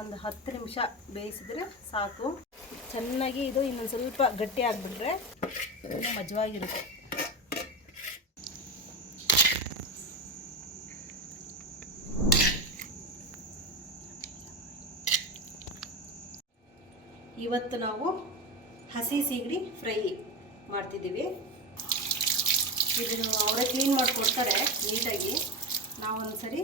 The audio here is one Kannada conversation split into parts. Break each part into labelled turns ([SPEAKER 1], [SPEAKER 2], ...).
[SPEAKER 1] ಒಂದು ಹತ್ತು ನಿಮಿಷ ಬೇಯಿಸಿದ್ರೆ ಸಾಕು. ಚೆನ್ನಾಗಿ ಇದು ಇನ್ನೊಂದು ಸ್ವಲ್ಪ ಗಟ್ಟಿ ಆಗಿಬಿಟ್ರೆ ಇನ್ನೂ ಮಜವಾಗಿರುತ್ತೆ. ಇವತ್ತು ನಾವು ಹಸಿ ಸೀಗಡಿ ಫ್ರೈ ಮಾಡ್ತಿದ್ದೀವಿ. ಇದನ್ನು ಅವರೇ ಕ್ಲೀನ್ ಮಾಡಿಕೊಡ್ತಾರೆ ನೀಟಾಗಿ. ನಾವೊಂದು ಒಂದ್ಸರಿ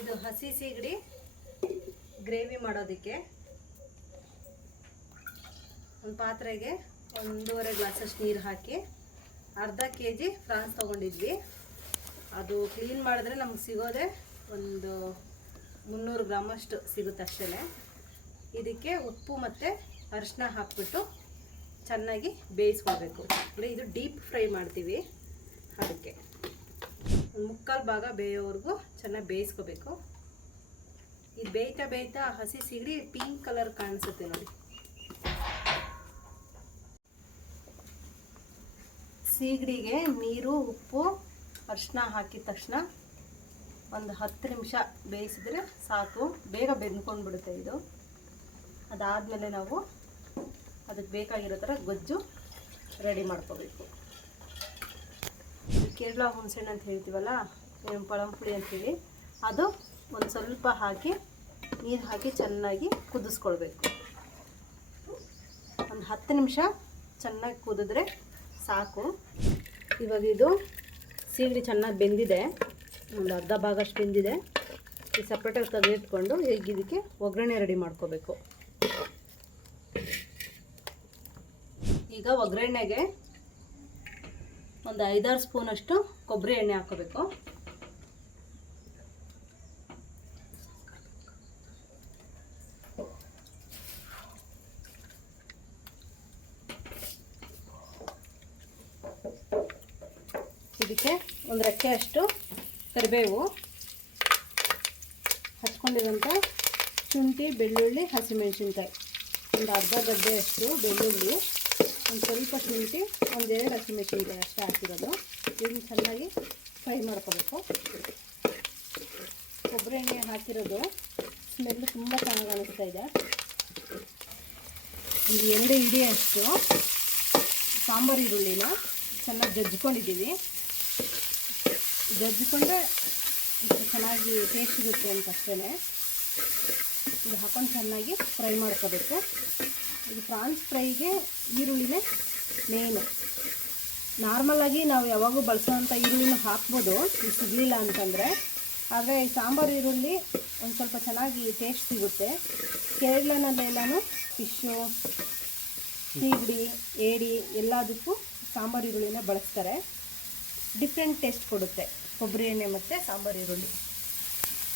[SPEAKER 1] ಇದು ಹಸಿ ಸೀಗಡಿ ಗ್ರೇವಿ ಮಾಡೋದಕ್ಕೆ. ಒಂದು ಪಾತ್ರೆಗೆ ಒಂದೂವರೆ ಗ್ಲಾಸಷ್ಟು ನೀರು ಹಾಕಿ ಅರ್ಧ ಕೆ ಜಿ ಫ್ರಾನ್ಸ್ ತೊಗೊಂಡಿದ್ವಿ. ಅದು ಕ್ಲೀನ್ ಮಾಡಿದ್ರೆ ನಮ್ಗೆ ಸಿಗೋದೆ ಒಂದು ಮುನ್ನೂರು ಗ್ರಾಮಷ್ಟು ಸಿಗುತ್ತೆ ಅಷ್ಟೇ ಇದಕ್ಕೆ ಉಪ್ಪು ಮತ್ತು ಅರಿಶಿನ ಹಾಕ್ಬಿಟ್ಟು ಚೆನ್ನಾಗಿ ಬೇಯಿಸ್ಕೊಳ್ಬೇಕು. ಅಂದರೆ ಇದು ಡೀಪ್ ಫ್ರೈ ಮಾಡ್ತೀವಿ ಅದಕ್ಕೆ. ಮುಕ್ಕಾಲು ಭಾಗ ಬೇಯೋವರೆಗೂ ಚೆನ್ನಾಗಿ ಬೇಯಿಸ್ಕೋಬೇಕು. ಇದು ಬೇಯ್ತಾ ಬೇಯ್ತಾ ಹಸಿ ಸಿಗಡಿ ಪಿಂಕ್ ಕಲರ್ ಕಾಣಿಸುತ್ತೆ ನೋಡಿ. ಸೀಗಡಿಗೆ ನೀರು, ಉಪ್ಪು ಅರಿಶಿನ ಹಾಕಿದ ತಕ್ಷಣ ಒಂದು ಹತ್ತು ನಿಮಿಷ ಬೇಯಿಸಿದ್ರೆ ಸಾಕು. ಬೇಗ ಬೆಂದ್ಕೊಂಡು ಬಿಡುತ್ತೆ ಇದು. ಅದಾದಮೇಲೆ ನಾವು ಅದಕ್ಕೆ ಬೇಕಾಗಿರೋ ಥರ ಗೊಜ್ಜು ರೆಡಿ ಮಾಡ್ಕೋಬೇಕು. ಕೇರಳ ಹುಣಸೆಹಣ್ಣು ಅಂತ ಹೇಳ್ತೀವಲ್ಲ ಪಳಂಪುಳಿ ಅಂತೀವಿ ಅದು ಒಂದು ಸ್ವಲ್ಪ ಹಾಕಿ, ನೀರು ಹಾಕಿ ಚೆನ್ನಾಗಿ ಕುದಿಸ್ಕೊಳ್ಬೇಕು. ಒಂದು ಹತ್ತು ನಿಮಿಷ ಚೆನ್ನಾಗಿ ಕುದಿದ್ರೆ ಸಾಕು. ಇವಾಗ ಇದು ಸೀಗಡಿ ಚೆನ್ನಾಗಿ ಬೆಂದಿದೆ. ಒಂದು ಅರ್ಧ ಭಾಗಷ್ಟು ಬೆಂದಿದೆ. ಈ ಸಪ್ರೇಟಾಗಿ ತೆಗೆದಿಟ್ಕೊಂಡು ಈಗ ಇದಕ್ಕೆ ಒಗ್ಗರಣೆ ರೆಡಿ ಮಾಡ್ಕೋಬೇಕು. ಈಗ ಒಗ್ಗರಣೆಗೆ ಒಂದು ಐದಾರು ಸ್ಪೂನಷ್ಟು ಕೊಬ್ಬರಿ ಎಣ್ಣೆ ಹಾಕೋಬೇಕು ಇದಕ್ಕೆ ಒಂದು ರೆಕ್ಕೆ ಅಷ್ಟು ಕರಿಬೇವು ಹಚ್ಕೊಂಡಿರೋಂಥ ಶುಂಠಿ, ಬೆಳ್ಳುಳ್ಳಿ, ಹಸಿಮೆಣಸಿನ್ಕಾಯಿ. ಒಂದು ಅರ್ಧ ಗಡ್ಡೆಯಷ್ಟು ಬೆಳ್ಳುಳ್ಳಿ, ಒಂದು ಸ್ವಲ್ಪ ಶುಂಠಿ ಒಂದೆರಡು ಹಸಿಮೆಣಸಿನ್ಕಾಯಿ ಅಷ್ಟೇ ಹಾಕಿರೋದು. ಇದನ್ನು ಚೆನ್ನಾಗಿ ಫ್ರೈ ಮಾಡ್ಕೋಬೇಕು. ಕೊಬ್ಬರಿ ಎಣ್ಣೆ ಹಾಕಿರೋದು. ಸ್ಮೆಲ್ಲು ತುಂಬ ಚೆನ್ನಾಗಿ ಅನಿಸ್ತಾ ಇದೆ. ಒಂದು ಎರಡು ಇಡಿಯಷ್ಟು ಸಾಂಬಾರು ಈರುಳ್ಳಿನ ಚೆನ್ನಾಗಿ ಜಜ್ಕೊಂಡಿದ್ದೀವಿ ಜಜ್ಜಿಕೊಂಡ್ರೆ ಇಷ್ಟು ಚೆನ್ನಾಗಿ ಟೇಸ್ಟ್ ಸಿಗುತ್ತೆ ಅಂತ ಅಷ್ಟೇ ಇದು ಹಾಕೊಂಡು ಚೆನ್ನಾಗಿ ಫ್ರೈ ಮಾಡ್ಕೋಬೇಕು. ಇದು ಪ್ರಾನ್ಸ್ ಫ್ರೈಗೆ ಈರುಳ್ಳಿನೇ ಮೇನು ನಾರ್ಮಲಾಗಿ ನಾವು ಯಾವಾಗೂ ಬಳಸೋವಂಥ ಈರುಳ್ಳಿನ ಹಾಕ್ಬೋದು, ಇದು ಸಿಗಲಿಲ್ಲ ಅಂತಂದರೆ. ಆದರೆ ಈ ಸಾಂಬಾರು ಈರುಳ್ಳಿ ಒಂದು ಸ್ವಲ್ಪ ಚೆನ್ನಾಗಿ ಟೇಸ್ಟ್ ಸಿಗುತ್ತೆ. ಕೇರಳನಲ್ಲೆಲ್ಲನೂ ಫಿಶ್ಶು, ಸೀಗಡಿ, ಏಡಿ ಎಲ್ಲದಕ್ಕೂ ಸಾಂಬಾರು ಈರುಳ್ಳಿನ ಬಳಸ್ತಾರೆ. ಡಿಫ್ರೆಂಟ್ ಟೇಸ್ಟ್ ಕೊಡುತ್ತೆ. ಕೊಬ್ಬರಿ ಎಣ್ಣೆ ಮತ್ತು ಸಾಂಬಾರು ಈರುಳ್ಳಿ.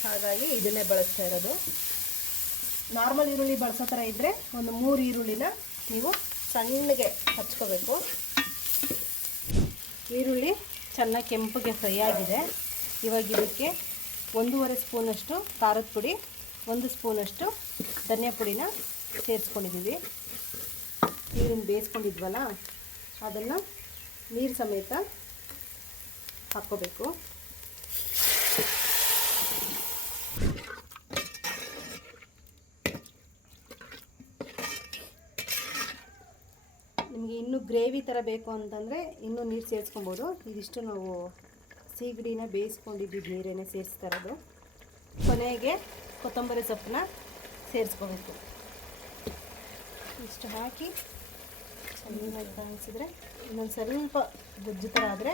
[SPEAKER 1] ಹಾಗಾಗಿ ಇದನ್ನೇ ಬಳಸ್ತಾ ಇರೋದು. ನಾರ್ಮಲ್ ಈರುಳ್ಳಿ ಬಳಸೋ ಥರ ಇದ್ದರೆ ಒಂದು ಮೂರು ಈರುಳ್ಳಿನ ನೀವು ಸಣ್ಣಗೆ ಹಚ್ಕೋಬೇಕು. ಈರುಳ್ಳಿ ಚೆನ್ನಾಗಿ ಕೆಂಪಗೆ ಫ್ರೈ ಆಗಿದೆ. ಇವಾಗ ಇದಕ್ಕೆ ಒಂದೂವರೆ ಸ್ಪೂನಷ್ಟು ಖಾರದ ಪುಡಿ, ಒಂದು ಸ್ಪೂನಷ್ಟು ಧನಿಯಾ ಪುಡಿನ ಸೇರಿಸ್ಕೊಂಡಿದ್ದೀವಿ. ನೀರನ್ನು ಬೇಯಿಸ್ಕೊಂಡಿದ್ವಲ್ಲ, ಅದನ್ನು ನೀರು ಸಮೇತ ಹಾಕ್ಕೋಬೇಕು ನಿಮಗೆ ಇನ್ನೂ ಗ್ರೇವಿ ಥರ ಬೇಕು ಅಂತಂದರೆ ಇನ್ನೂ ನೀರು ಸೇರಿಸ್ಕೊಬೋದು. ಇದಿಷ್ಟು ನಾವು ಸೀಗಡಿನ ಬೇಯಿಸ್ಕೊಂಡಿದ್ದೀವಿ ನೀರೇನೆ ಸೇರಿಸ್ತಾ ಇರೋದು. ಕೊನೆಗೆ ಕೊತ್ತಂಬರಿ ಸೊಪ್ಪನ್ನ ಸೇರಿಸ್ಕೋಬೇಕು. ಇಷ್ಟು ಹಾಕಿ ಚೆನ್ನಾಗಿ ಕಾಣಿಸಿದ್ರೆ ಇನ್ನೊಂದು ಸ್ವಲ್ಪ ಗೊಜ್ಜು ಥರ ಆದರೆ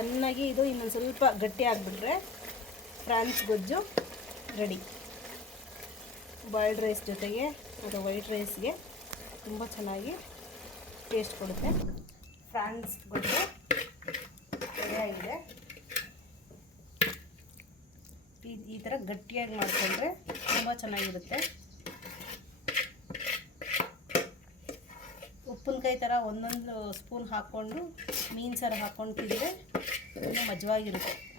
[SPEAKER 1] ಚೆನ್ನಾಗಿ ಇದು ಇನ್ನೊಂದು ಸ್ವಲ್ಪ ಗಟ್ಟಿ ಆಗಿಬಿಟ್ರೆ ಫ್ರಾನ್ಸ್ ಗೊಜ್ಜು ರೆಡಿ. ಬಾಯ್ಲ್ಡ್ ರೈಸ್ ಜೊತೆಗೆ ಅದು ವೈಟ್ ರೈಸ್ಗೆ ತುಂಬ ಚೆನ್ನಾಗಿ ಟೇಸ್ಟ್ ಕೊಡುತ್ತೆ. ಫ್ರಾನ್ಸ್ ಗೊಜ್ಜು ಸರಿಯಾಗಿದೆ ಈ ಈ ಥರ ಗಟ್ಟಿಯಾಗಿ ಮಾಡಿಕೊಂಡ್ರೆ ತುಂಬ ಚೆನ್ನಾಗಿರುತ್ತೆ. ಉಪ್ಪಿನಕಾಯಿ ಥರ ಒಂದೊಂದು ಸ್ಪೂನ್ ಹಾಕ್ಕೊಂಡು ಮೀನು ಸಾರು ಹಾಕ್ಕೊಂಡು ತಿಂದರೆ ಇನ್ನೂ ಮಜವಾಗಿರುತ್ತೆ.